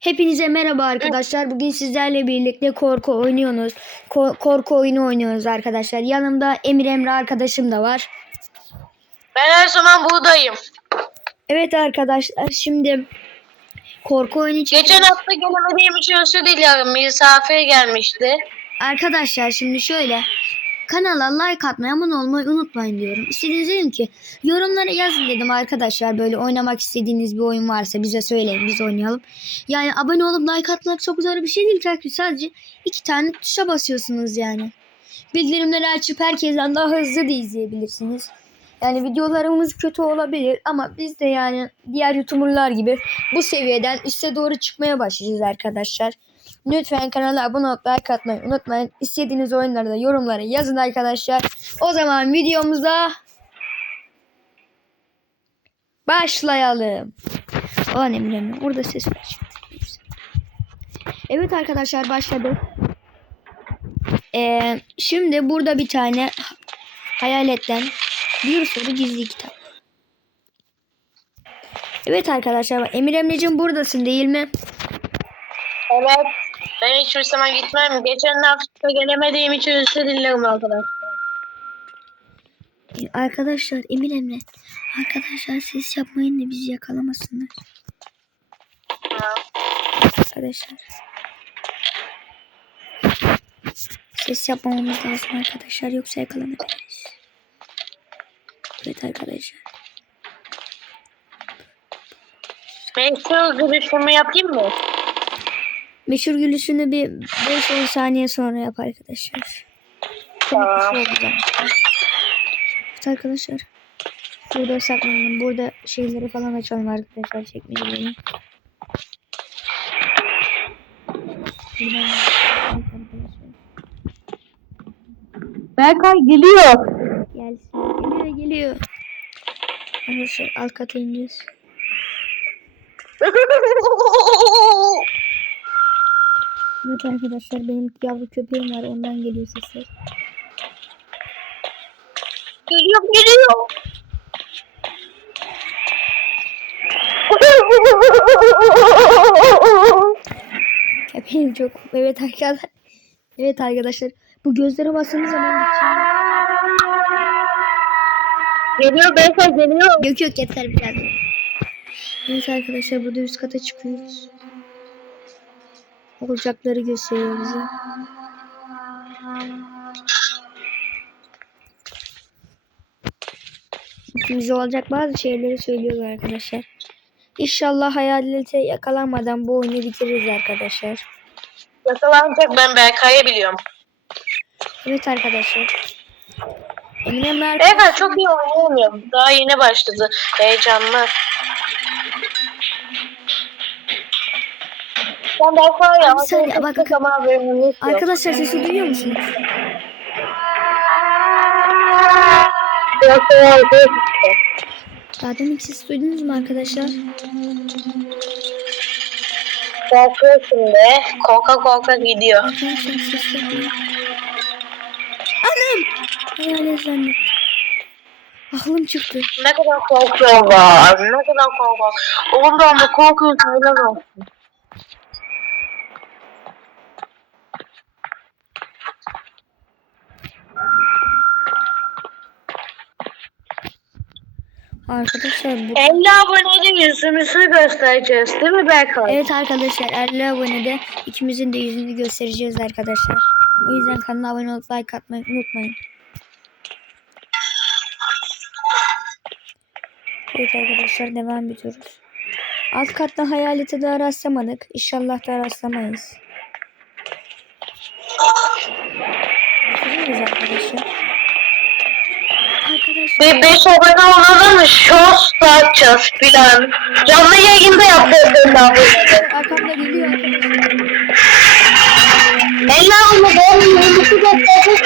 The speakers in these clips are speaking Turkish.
Hepinize merhaba arkadaşlar. Bugün sizlerle birlikte korku oynuyoruz. Ko- korku oyunu oynuyoruz arkadaşlar. Yanımda Emir Emre arkadaşım da var. Ben her zaman buradayım. Evet arkadaşlar şimdi korku oyunu için Geçen hafta gelemediğim için özür diliyorum. Misafir gelmişti. arkadaşlar şimdi şöyle kanala like atmayı abone olmayı unutmayın diyorum. İstediğiniz dedim ki yorumlara yazın dedim arkadaşlar böyle oynamak istediğiniz bir oyun varsa bize söyleyin biz oynayalım. Yani abone olup like atmak çok zor bir şey değil çünkü sadece iki tane tuşa basıyorsunuz yani. Bildirimleri açıp herkesten daha hızlı da izleyebilirsiniz. Yani videolarımız kötü olabilir ama biz de yani diğer youtuberlar gibi bu seviyeden üste doğru çıkmaya başlayacağız arkadaşlar. Lütfen kanala abone olup like atmayı unutmayın. İstediğiniz oyunları da yorumlara yazın arkadaşlar. O zaman videomuza başlayalım. Ulan Emre Emre, orada ses var. Evet arkadaşlar başladı. Ee, şimdi burada bir tane hayaletten bir soru gizli kitap. Evet arkadaşlar Emir Emre'cim buradasın değil mi? Evet. Ben hiçbir zaman gitmem. Geçen hafta gelemediğim için özür dilerim arkadaşlar. Arkadaşlar Emir Emre. Arkadaşlar ses yapmayın da bizi yakalamasınlar. Ha. Arkadaşlar. Ses yapmamamız lazım arkadaşlar. Yoksa yakalanabiliriz. Evet arkadaşlar. Ben şu gülüşümü yapayım mı? Meşhur gülüşünü bir 5-10 saniye sonra yap arkadaşlar. Tamam. Komik bir şey zaten. Evet arkadaşlar. Burada saklanalım. Burada şeyleri falan açalım arkadaşlar. Arkadaşlar. Berkay geliyor. Gelsin. Geliyor geliyor. Arkadaşlar alt kata ineceğiz. Evet arkadaşlar benim yavru köpeğim var ondan geliyor sesler. geliyor geliyor. Köpeğim çok evet arkadaşlar. Evet arkadaşlar bu gözlere bastığınız zaman geliyor Berkay geliyor. Yok yok yeter biraz. Evet arkadaşlar burada üst kata çıkıyoruz. Olacakları gösteriyor bize. Bize olacak bazı şeyleri söylüyorlar arkadaşlar. İnşallah hayalete yakalanmadan bu oyunu bitiririz arkadaşlar. Yakalanacak ben Berkay'ı biliyorum. Evet arkadaşlar. Eminem Mert Berkay çok iyi oynayamıyorum. Daha yeni başladı. Heyecanlı. Ben Berkay ya. Bir saniye, bak, bak. Ama haberimiz yok. Arkadaşlar sesi duyuyor musunuz? Zaten ilk sesi duydunuz mu arkadaşlar? Korkuyor şimdi. Korka korka gidiyor. Arkadaşlar ses yapıyor. Anam! Hayalet zannettim. Aklım çıktı. Ne kadar korkuyorlar. Ne kadar korkuyor. Ondan da korkuyorsun. Öyle olsun. Arkadaşlar bu... 50 abonede yüzümüzü göstereceğiz değil mi Berkay? Evet arkadaşlar 50 abonede ikimizin de yüzünü göstereceğiz arkadaşlar. O yüzden kanala abone olup like atmayı unutmayın. Evet arkadaşlar devam ediyoruz. Alt katta hayalete daha rastlamadık. İnşallah da rastlamayız. Bitiriyoruz arkadaşlar. Arkadaşlar Bir 5 abone olalım shorts da atacağız filan. Canlı yayında yapacağız 50 abonede. arkamda geliyor arkadaşlar. 50 abone benim yüzümüzü göstereceğiz.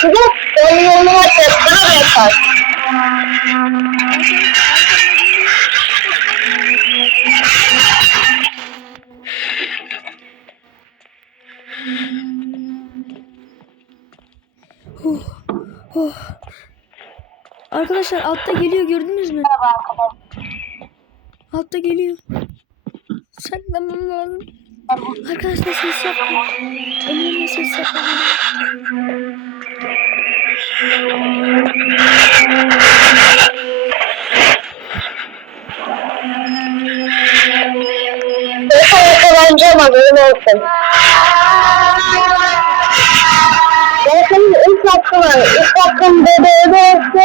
Size benim yolumu açacağız mi Berkay? Oh, oh. Arkadaşlar altta geliyor gördünüz mü? Altta geliyor. Saklamam lazım. Arkadaşlar ses yapma. Emir'le ses yapma. Berkay yakalanacağım haberin olsun. İlk hakkı var. İlk hakkın bebeği olsa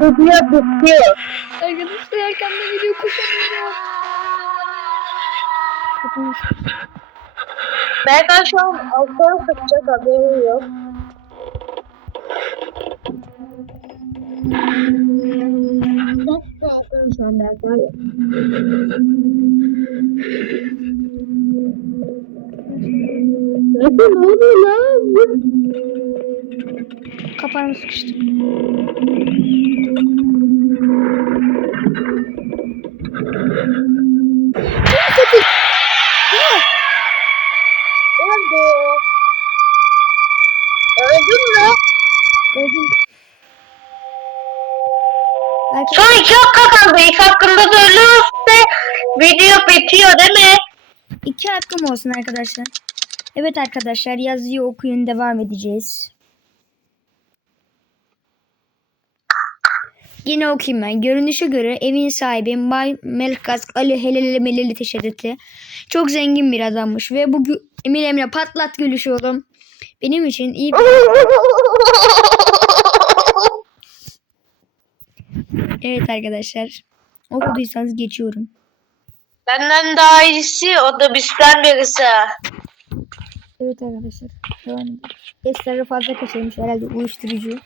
video bitiyor. Arkadaşlar arkamda geliyor koşamıyorum. Kapıyı Berkay şu an alttan sıkacak haberin yok. Şu an ne oluyor lan? Kapağına sıkıştım. Öldü. Öldün mü? Öldüm. Arkadaşlar Son iki hakkı kaldı. İlk hakkında da ölürse video bitiyor değil mi? iki hakkım olsun arkadaşlar. Evet arkadaşlar yazıyı okuyun devam edeceğiz. Yine okuyayım ben. Görünüşe göre evin sahibi Bay Melkas Ali Helele Meleli Teşeddütlü çok zengin bir adammış ve bu Emir Emre patlat gülüşü oğlum. Benim için iyi bir... Evet arkadaşlar. Okuduysanız geçiyorum. Benden daha iyisi o da bizden birisi. Evet arkadaşlar. Devam edelim. Esrarı fazla kaçırmış herhalde uyuşturucu.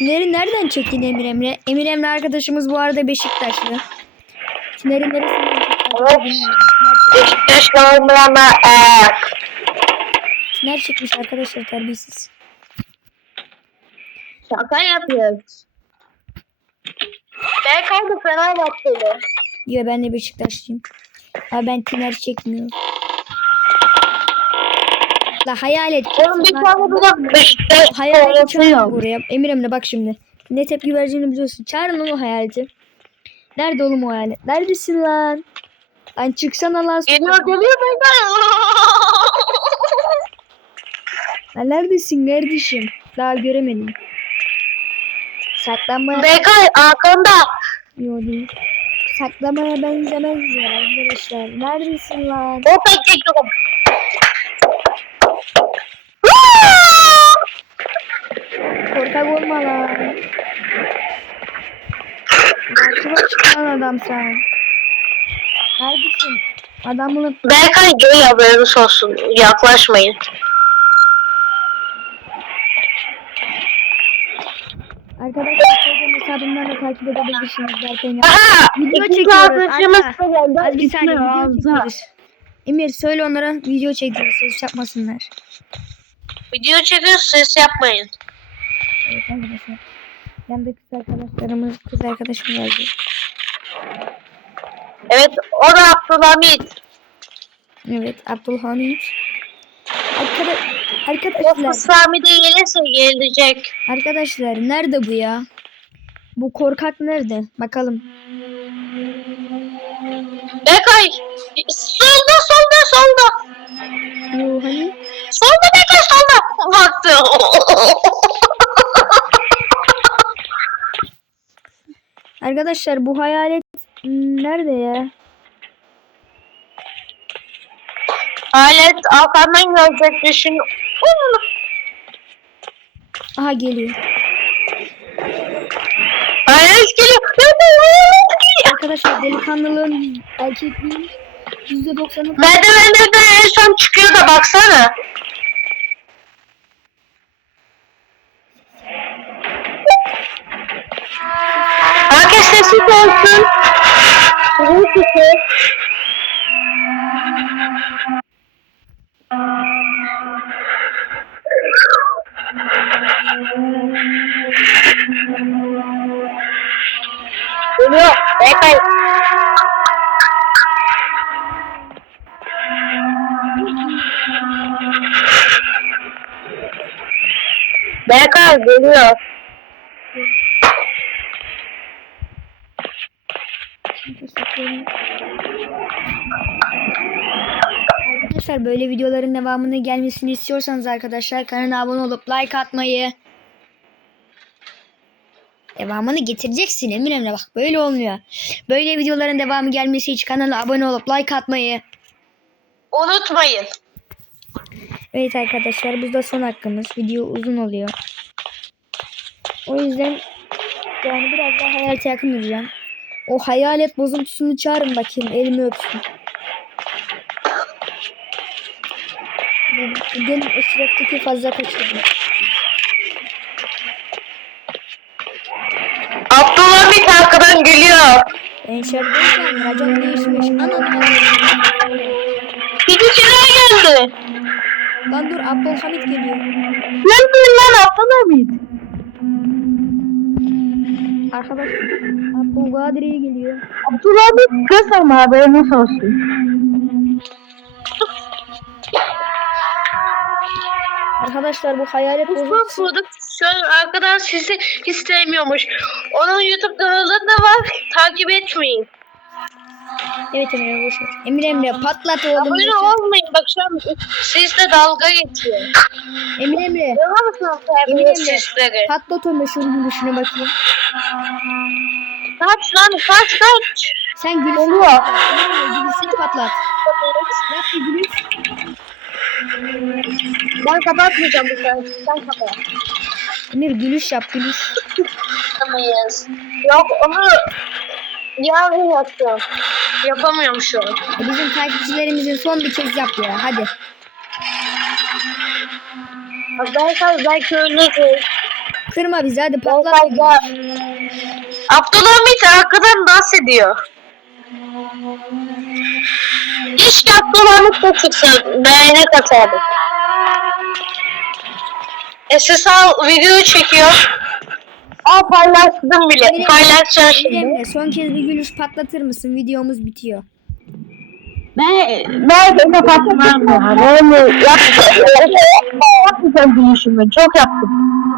Tineri nereden çektin Emir Emre? Emir Emre arkadaşımız bu arada Beşiktaşlı. Tineri neresinden çekti? Evet. Tiner çekmiş. Beşiktaşlı olmayana eee. Tiner çekmiş arkadaşlar terbiyesiz. Şaka yapıyoruz. Berkay da Fenerbahçeli. Yo ben de Beşiktaşlıyım. Ama ben Tiner çekmiyorum. La hayal et. Oğlum bir tane Beşiktaş Hayaleti forması çağırın buraya. Emir Emre bak şimdi. Ne tepki vereceğini biliyorsun. Çağırın onu hayaleti. Nerede oğlum o hayalet? Neredesin lan? Lan çıksana lan. Geliyor geliyor Berkay. Lan neredesin kardeşim? Daha göremedim. Saklanmaya... Berkay arkanda. Yok değil. Saklamaya benzemez ya arkadaşlar. Neredesin lan? O çekiyorum. Korkak olma lan. Karşıma çıkan adam sen. Neredesin? Adamın Berkay gay haberiniz olsun. Yaklaşmayın. Arkadaşlar Instagram hesabımdan da takip edebilirsiniz Berkay'ı. Aha! Video çekiyoruz, geldi. Az bir saniye video çekiyoruz. Emir söyle onlara video çekiyoruz. Ses yapmasınlar. Video çekiyoruz ses yapmayın. Evet arkadaşlar. Yanında kız arkadaşlarımız, kız arkadaşım geldi. Evet o da Abdülhamit. Evet Abdülhamit. Arkada arkadaşlar, Sami de gelirse gelecek. arkadaşlar nerede bu ya? Bu korkak nerede? Bakalım. Berkay solda solda solda. Yo hani? Solda Berkay solda. Baktı. Arkadaşlar bu hayalet nerede ya? Alet arkandan gelecek düşün. Aha geliyor. Alet geliyor. Arkadaşlar delikanlılığın erkekliğin %90'ı Merdivenlerden en son çıkıyor da baksana. Sessiz olsun. Sizin sesi. Geliyor. Bekay. Berkay geliyor. Arkadaşlar böyle videoların devamını gelmesini istiyorsanız arkadaşlar kanala abone olup like atmayı devamını getireceksin Emir Emre bak böyle olmuyor. Böyle videoların devamı gelmesi için kanala abone olup like atmayı Unutmayın. Evet arkadaşlar bu da son hakkımız. Video uzun oluyor. O yüzden yani biraz daha hayalete yakın duracağım. O hayalet bozuntusunu çağırın bakayım elimi öpsün. Bu- Bugün Eşref'teki fazla kaçırdım. Abdülhamit arkadan geliyor. Ben içerideyken racon değişmiş. Anam. Bir kişi daha geldi. Lan dur Abdülhamit geliyor. Neredesin lan Abdülhamit? Arkadaşlar Abdülkadir'e geliyor. Abdülhamit kız ama haberiniz olsun. Arkadaşlar bu hayalet bozuntusu. Prodüksiyon arkadan sizi istemiyormuş. Onun YouTube kanalında var. Takip etmeyin. Evet Emre boş ver. Emre Emre patlat oğlum. Abone olmayın. Bak şu an sizle dalga geçiyor. Emre Emre Görüyor musunuz Emine terbiyesizleri? patlat onu şunun gülüşüne bakayım. Kaç lan kaç kaç. Sen gülüşünü Oluyor. Emre Emre gülüşünü patlat. Yap bir gülüş. Ben kapatmayacağım bu sefer. Sen kapat. Emir gülüş yap gülüş. Yapamayız. Yok onu yarın yapacağım. Yapamıyorum şu an. Bizim takipçilerimizin son bir kez yap ya hadi. Belki belki öyle Kırma bizi hadi patlat. Belki Abdülhamit arkadan dans ediyor. Keşke de çıksa. Beğene katardı. SSL video çekiyor. Aa paylaştım bile. Paylaşacağım şimdi. Emre son kez bir gülüş patlatır mısın? Videomuz bitiyor. Ben ben de kapatmam ya. Yapmayacağım. Yapmayacağım gülüşümü. Çok yaptım.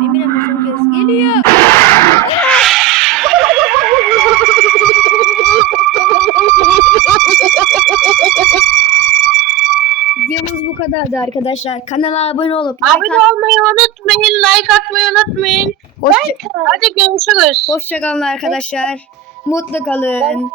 Emre Emre son kez geliyor. Videomuz bu kadardı arkadaşlar. Kanala abone olup like Abone at. olmayı unutmayın. Like atmayı unutmayın. Hoşça, Hadi görüşürüz. hoşça kalın arkadaşlar. Mutlu kalın.